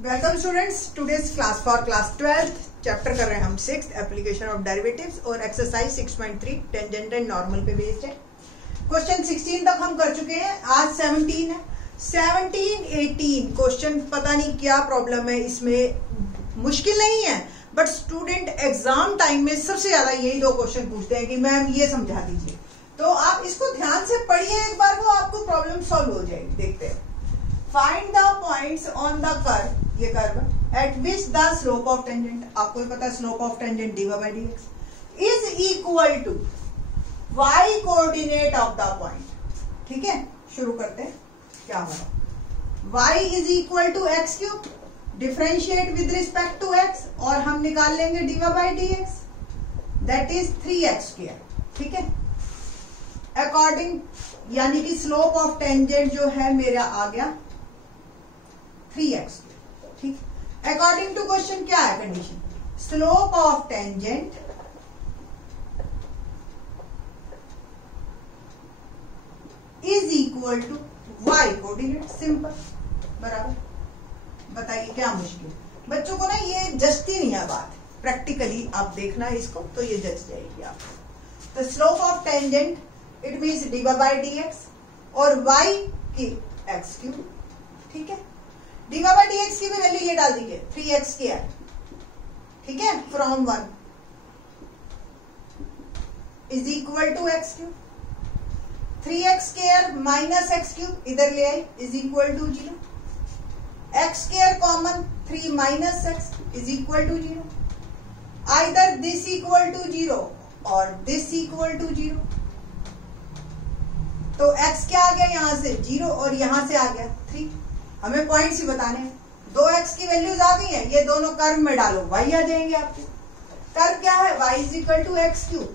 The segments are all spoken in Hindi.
Welcome students, today's class for class 12th chapter कर रहे हैं हम 6th एप्लीकेशन ऑफ डेरिवेटिव्स और एक्सरसाइज 6.3 टेंजेंट एंड नॉर्मल पे बेस्ड है। क्वेश्चन 16 तक हम कर चुके हैं, आज 17 है। 17, 18 क्वेश्चन पता नहीं क्या प्रॉब्लम है, इसमें मुश्किल नहीं है बट स्टूडेंट एग्जाम टाइम में सबसे ज्यादा यही दो क्वेश्चन पूछते हैं कि मैम ये समझा दीजिए। तो आप इसको ध्यान से पढ़िए एक बार, वो आपको प्रॉब्लम सॉल्व हो जाएगी। देखते हैं। Find the points on the curve, ये curve at which the slope of tangent, आपको पता है slope of tangent dy by dx is equal to y coordinate of the point. ठीक है, शुरू करते हैं। क्या होगा, y is equal to x cube, differentiate with respect to x और हम निकाल लेंगे dy by dx that is 3x²। ठीक है, अकॉर्डिंग यानी कि स्लोप ऑफ टेंजेंट जो है मेरा आ गया 3x। ठीक, अकॉर्डिंग टू क्वेश्चन क्या है condition, slope of tangent is equal to y coordinate. Simple, बराबर। बताइए क्या मुश्किल, बच्चों को ना ये जचती नहीं है बात, प्रैक्टिकली आप देखना इसको तो ये जच जाएगी आपको। तो slope of tangent it means dy by dx और y की x³। ठीक है, dy by dx की भी वैल्यू ये डाल दीजिए 3x²। ठीक है, from 1 is equal to x³। 3x² minus x³ इधर ले आई is equal to 0। x² common 3 minus x is equal to 0। Either this equal to 0 और दिस इक्वल टू 0। तो x क्या आ गया, यहां से 0 और यहां से आ गया 3। हमें पॉइंट्स ही बताने हैं। 2x की वैल्यूज आ गई है, ये दोनों कर्व में डालो, y आ जाएंगे आपके। कर्व क्या है, y is equal to x³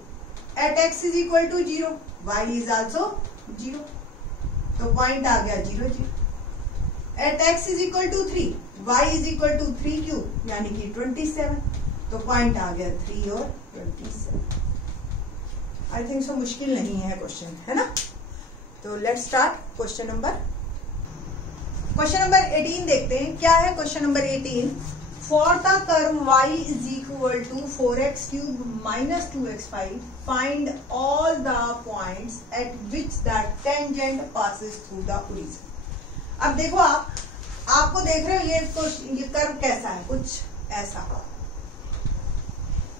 at x is equal to 0, y is also 0। तो पॉइंट आ गया 0 0। At x is equal to 3, y is equal to 3³ यानी कि 27। तो पॉइंट आ गया 3 और 27। आई थिंक सो मुश्किल नहीं है क्वेश्चन, है ना। तो लेट्स स्टार्ट क्वेश्चन नंबर 18 देखते हैं। क्या है question number 18, for the curve y is equal to 4x³ minus 2x5 find all the points at which the tangent passes through the origin. अब देखो, आपको देख रहे हो ये कर्व कैसा है, कुछ ऐसा।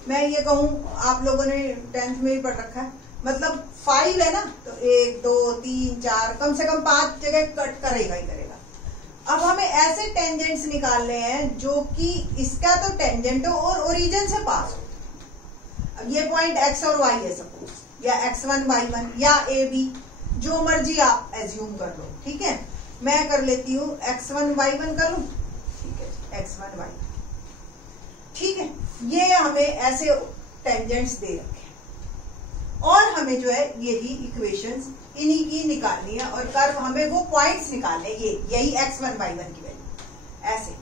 मैं ये कहूं, आप लोगों ने 10th में ही पढ़ रखा है, मतलब 5 है ना, तो 1 2 3 4 कम से कम 5 जगह कट करेगा ही करेगा। अब हमें ऐसे टेंजेंट्स निकालने हैं जो कि इसका तो टेंजेंट हो और ओरिजिन से पास हो। अब ये पॉइंट x और y है सपोज, या x1 y1 या ab, जो मर्जी आप एज्यूम कर लो। ठीक है, मैं कर लेती हूँ x1 y1 कर लूं। ठीक है, x1 y1। ठीक है, ये हमें ऐसे टेंजेंट्स दे रखे हैं और हमें जो है यही इक्वेशंस इन्हीं की निकालनी है और कर्व हमें वो पॉइंट्स निकालने, यही x1 y1 की वैल्यू ऐसे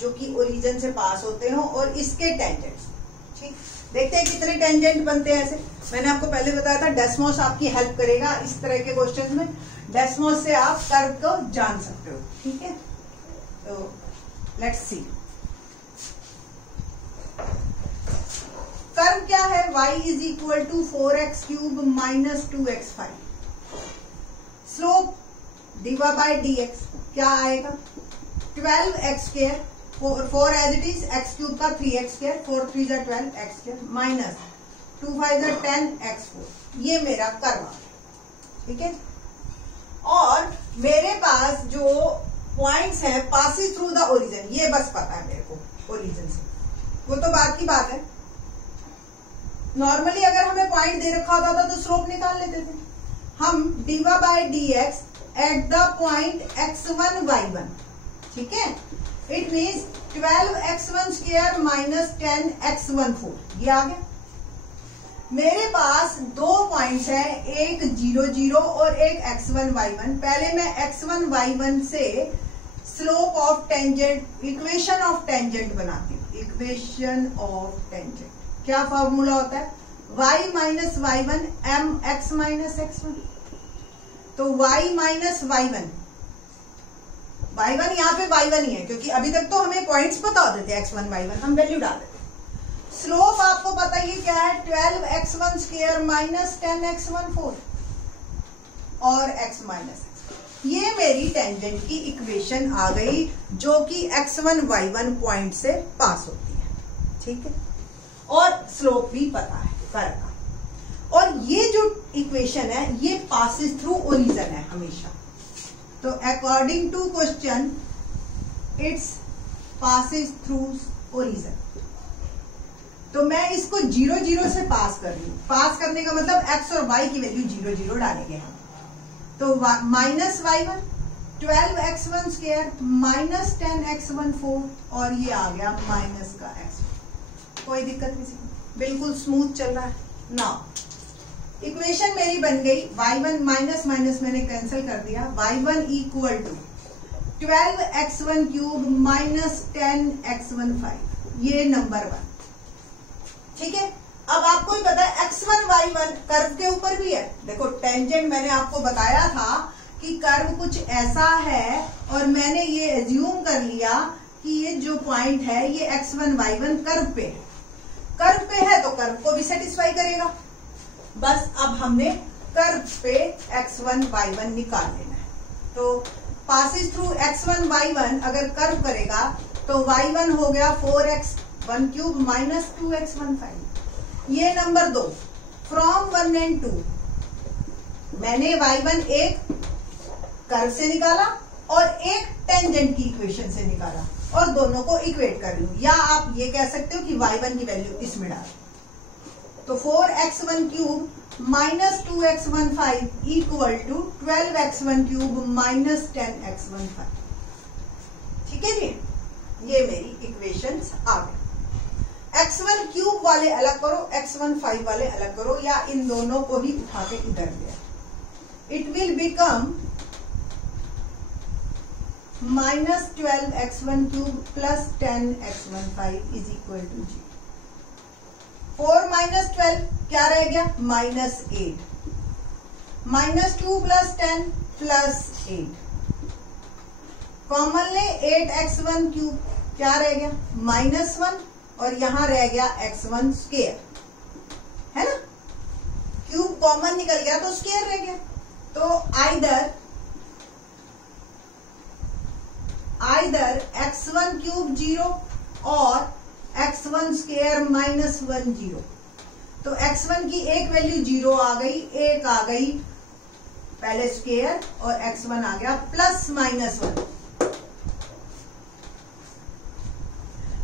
जो कि ओरिजिन से पास होते हो और इसके टेंजेंट्स। ठीक, देखते हैं कितने टेंजेंट बनते हैं ऐसे। मैंने आपको पहले बताया था डेस्मोस आपकी हेल्प करेगा इस तरह के क्वेश्चन में। डेस्मोस से आप कर्व को जान सकते हो। ठीक है, तो लेट्स सी। कर्व क्या है, y is equal to 4x³ minus 2x5। Slope dy by dx क्या आएगा, 12x², 4 as it is, x³ का 3x², 4 3 जा 12x² माइनस 2 5 जा 10x4। ये मेरा कर्व आ गया। ठीक है, और मेरे पास जो पॉइंट्स है पासिंग थ्रू द ओरिजिन, ये बस पता है मेरे को ओरिजिन से, वो तो बात की बात है। नॉर्मली अगर हमें पॉइंट दे रखा होता था तो स्लोप निकाल लेते थे हम, dy by dx at the point x1 y1। ठीक है, it means 12x1² minus 10x14, ये आ गया। मेरे पास दो पॉइंट्स हैं, एक 0 0 और एक x1 y1। पहले मैं x1 y1 से slope of tangent, equation of tangent बनाती हूँ। इक्वेशन ऑफ टेंजेंट क्या फॉर्मूला होता है, y minus y1 mx minus x1। तो y माइनस y1 y1 यहाँ पे y1 ही है, क्योंकि अभी तक तो हमें पॉइंट्स पता होते थे x1 y1, हम वैल्यू डाल देते। स्लोप आपको पता ही क्या है, 12x1 स्क्वायर माइनस 10x1 4 और x माइनस x। ये मेरी टेंजेंट की इक्वेशन आ गई जो कि x1 y1 पॉइंट से पास होती है, ठीक है, और स्लोप भी पता है कर्व का। और ये जो इक्वेशन है ये पासिस थ्रू ओरिजिन है हमेशा, तो according to question it's passes through origin. तो मैं इसको 0 0 से पास कर रही हूं। पास करने का मतलब x और y की वैल्यू 0 0 डालेंगे हम। तो minus y1 12x1 square minus 10x1 4 और ये आ गया माइनस का x। कोई दिक्कत नहीं, बिल्कुल स्मूथ चल रहा है। नाउ इक्वेशन मेरी बन गई, y1 माइनस माइनस मैंने कैंसिल कर दिया, y1 equal to 12x1 cube minus 10x1 5, ये नंबर 1, ठीक है। अब आपको ही पता है x1 y1 कर्व के ऊपर भी है। देखो टेंजेंट मैंने आपको बताया था कि कर्व कुछ ऐसा है और मैंने ये एज्यूम कर लिया कि ये जो पॉइंट है ये x1 y1 कर्व पे है। कर्व पे है तो कर्व को भी सेटिस्फाई करेगा। बस अब हमने कर्व पे x1 y1 निकाल लेना है। तो पासिस थ्रू x1 y1 अगर कर्व करेगा तो y1 हो गया 4x1 क्यूब माइनस 2x1 5। ये नंबर 2, फ्रॉम 1 and 2 मैंने y1 एक कर्व से निकाला और एक टेंजेंट की इक्वेशन से निकाला और दोनों को इक्वेट कर रही हूं, या आप ये कह सकते हो कि y1 की वैल्यू इसमें डाल। तो 4x1 cube minus 2x1 5 equal to 12x1 cube minus 10x1 5, ठीक है जी। ये मेरी इक्वेशंस आ गई। x1 क्यूब वाले अलग करो, x1 5 वाले अलग करो, या इन दोनों को ही उठा के इधर ले। It will become minus 12x1 cube plus 10x1 5 is equal to 0। 4 minus 12 क्या रह गया, minus 8, minus 2 plus 10 plus 8, common ले 8x1 क्यूब क्या रह गया, माइनस 1, और यहां रह गया x1 स्क्वायर, है ना। क्यूब कॉमन निकल गया तो स्क्वायर रह गया। तो आइदर x1 क्यूब 0 और x1 स्क्वायर माइनस 1 0। तो x1 की एक वैल्यू 0 आ गई, एक आ गई पहले स्क्वायर, और x1 आ गया प्लस माइनस 1।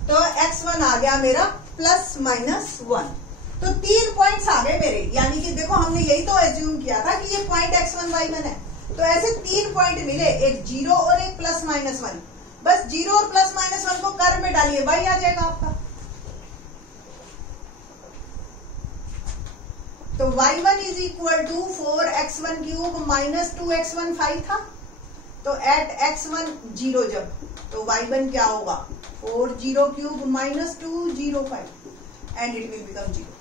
तो x1 आ गया मेरा प्लस माइनस 1। तो 3 पॉइंट्स आ गए मेरे, यानी कि देखो हमने यही तो एज्यूम किया था कि ये पॉइंट x1 y1 है। तो ऐसे 3 पॉइंट मिले, एक 0 और एक प्लस माइनस 1। बस 0 और प्लस माइनस 1 को कर्व में डालिए, y आ जाएगा आपका। तो y1 is equal to 4x1 cube minus 2x1 5 था। तो एट x1 0 जब, तो y1 क्या होगा, 4 0 cube minus 2 0 5 and it will become 0।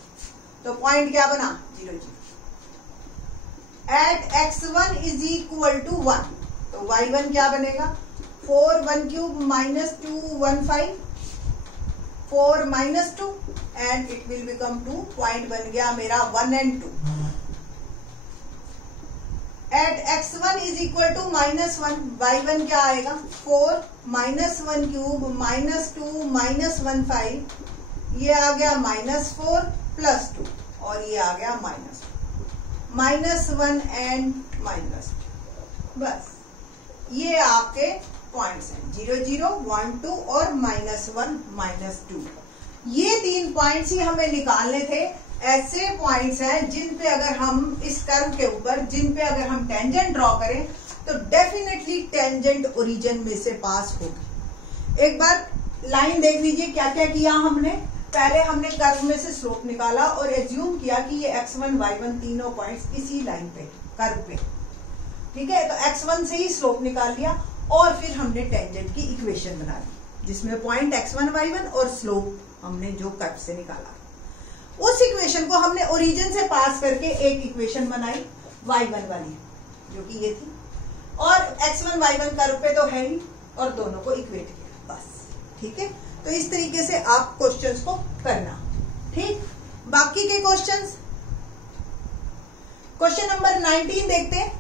तो पॉइंट क्या बना, 0 0। Eight x1 is equal to 1, तो y1 क्या बनेगा, 4 1 cube minus 2 1 5 4 minus 2 and it will become 2। Point बन गया मेरा 1 and 2। At x1 is equal to minus 1, y1 क्या आएगा, 4 माइनस 1 क्यूब माइनस 2 माइनस 1 5, ये आ गया माइनस 4 प्लस 2, और ये आ गया माइनस 1 एंड माइनस 2। बस ये आपके पॉइंट्स हैं 0 0 1 2 और -1 -2। ये 3 पॉइंट्स ही हमें निकालने थे। ऐसे पॉइंट्स हैं जिन पे अगर हम इस कर्व के ऊपर, जिन पे अगर हम टेंजेंट ड्रॉ करें तो डेफिनेटली टेंजेंट ओरिजिन में से पास होगी। एक बार लाइन देख लीजिए क्या क्या किया हमने। पहले हमने कर्व में से स्लोप निकाला और एज्यूम किया कि ये x1 y1 तीनों पॉइंट्स इसी लाइन पे, कर्व पे, ठीक है। तो x1 से ही स्लोप निकाल लिया और फिर हमने टेंजेंट की इक्वेशन बना ली जिसमें पॉइंट x1 y1 और स्लोप हमने जो कर्व से निकाला, उस इक्वेशन को हमने ओरिजिन से पास करके एक इक्वेशन बनाई y1 वाली, जो कि ये थी। और x1 y1 कर्व पे तो है ही, और दोनों को इक्वेट किया, बस। ठीक है, तो इस तरीके से आप क्वेश्चंस को करना। ठीक, बाकी के क्वेश्चंस, क्वेश्चन नंबर 19 देखते हैं।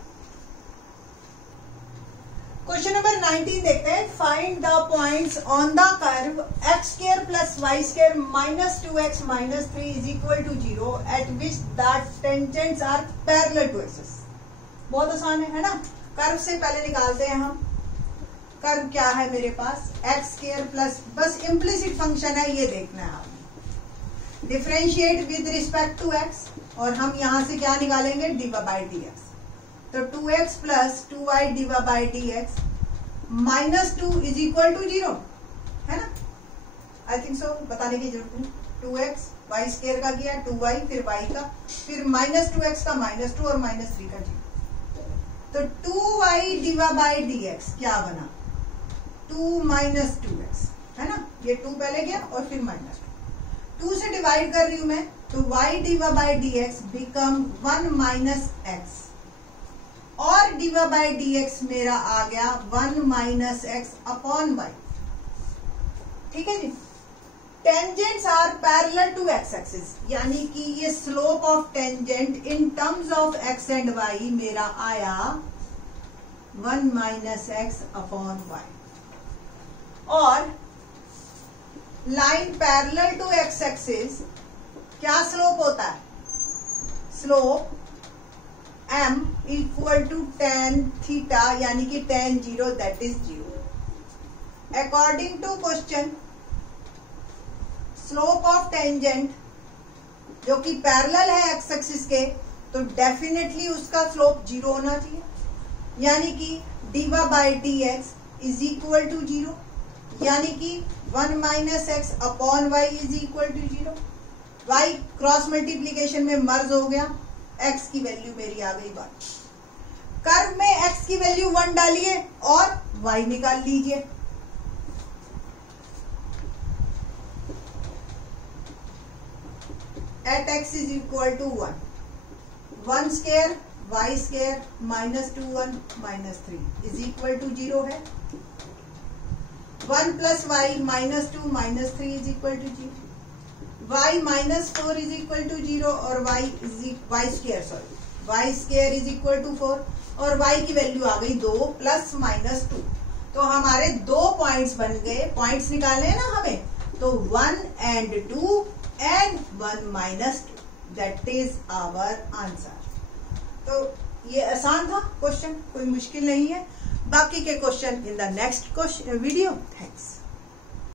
क्वेश्चन नंबर 19 देखते हैं। Find the points on the curve x square plus Y square minus 2x minus 3 is equal to 0 at which the tangents are parallel to axis. बहुत आसान है ना। कर्व से पहले निकालते हैं हम। कर्व क्या है मेरे पास, x स्क्वायर प्लस, बस इम्प्लिसिट फंक्शन है, ये देखना है आपने। Differentiate with respect to x, और हम यहां से क्या निकालेंगे, डीवा बाई डी एक्स। तो 2x plus 2y d y by D X minus 2 is equal to 0, है ना। आई थिंक सो, बताने की जरूरत नहीं। 2x वाई स्क्वायर का किया, 2y, फिर y का, फिर माइनस 2x का माइनस 2 और माइनस 3 का 0। तो 2y d y by D x क्या बना, 2 माइनस 2x, है ना। ये 2 पहले गया और फिर माइनस 2 से डिवाइड कर रही हूं मैं, तो y diva by D x become 1 minus x, और डीवा बाई डी एक्स मेरा आ गया 1 माइनस एक्स अपॉन वाई। ठीक है जी। Tangents are parallel to x axis, यानी कि ये slope of tangent in terms of x and y मेरा आया 1 माइनस एक्स अपॉन वाई। और line parallel to x axis क्या स्लोप होता है, slope m equal to tan theta, यानी कि tan 0 that is 0। According to question, slope of tangent जो कि पैरेलल है एक्स एक्सिस के, तो डेफिनेटली उसका स्लोप 0 होना चाहिए, यानी कि d y by D X is equal to 0, यानी कि 1 minus x upon Y is equal to 0। Y cross multiplication में मर्ज हो गया, x की वैल्यू मेरी आ गई 1। कर्व में x की वैल्यू 1 डालिए और y निकाल लीजिए। At x is equal to 1 square y square minus 2 1 minus 3 is equal to 0 है। 1 plus Y minus 2 minus 3 is equal to 0। y minus 4 is equal to 0 और y square is equal to 4, और y की वैल्यू आ गई 2 प्लस माइनस 2। तो हमारे 2 पॉइंट्स बन गए, पॉइंट्स निकालने हैं ना हमें, तो 1 and 2 and 1 minus 2, that is our answer. तो ये आसान था क्वेश्चन, कोई मुश्किल नहीं है। बाकी के question in the next video. Thanks.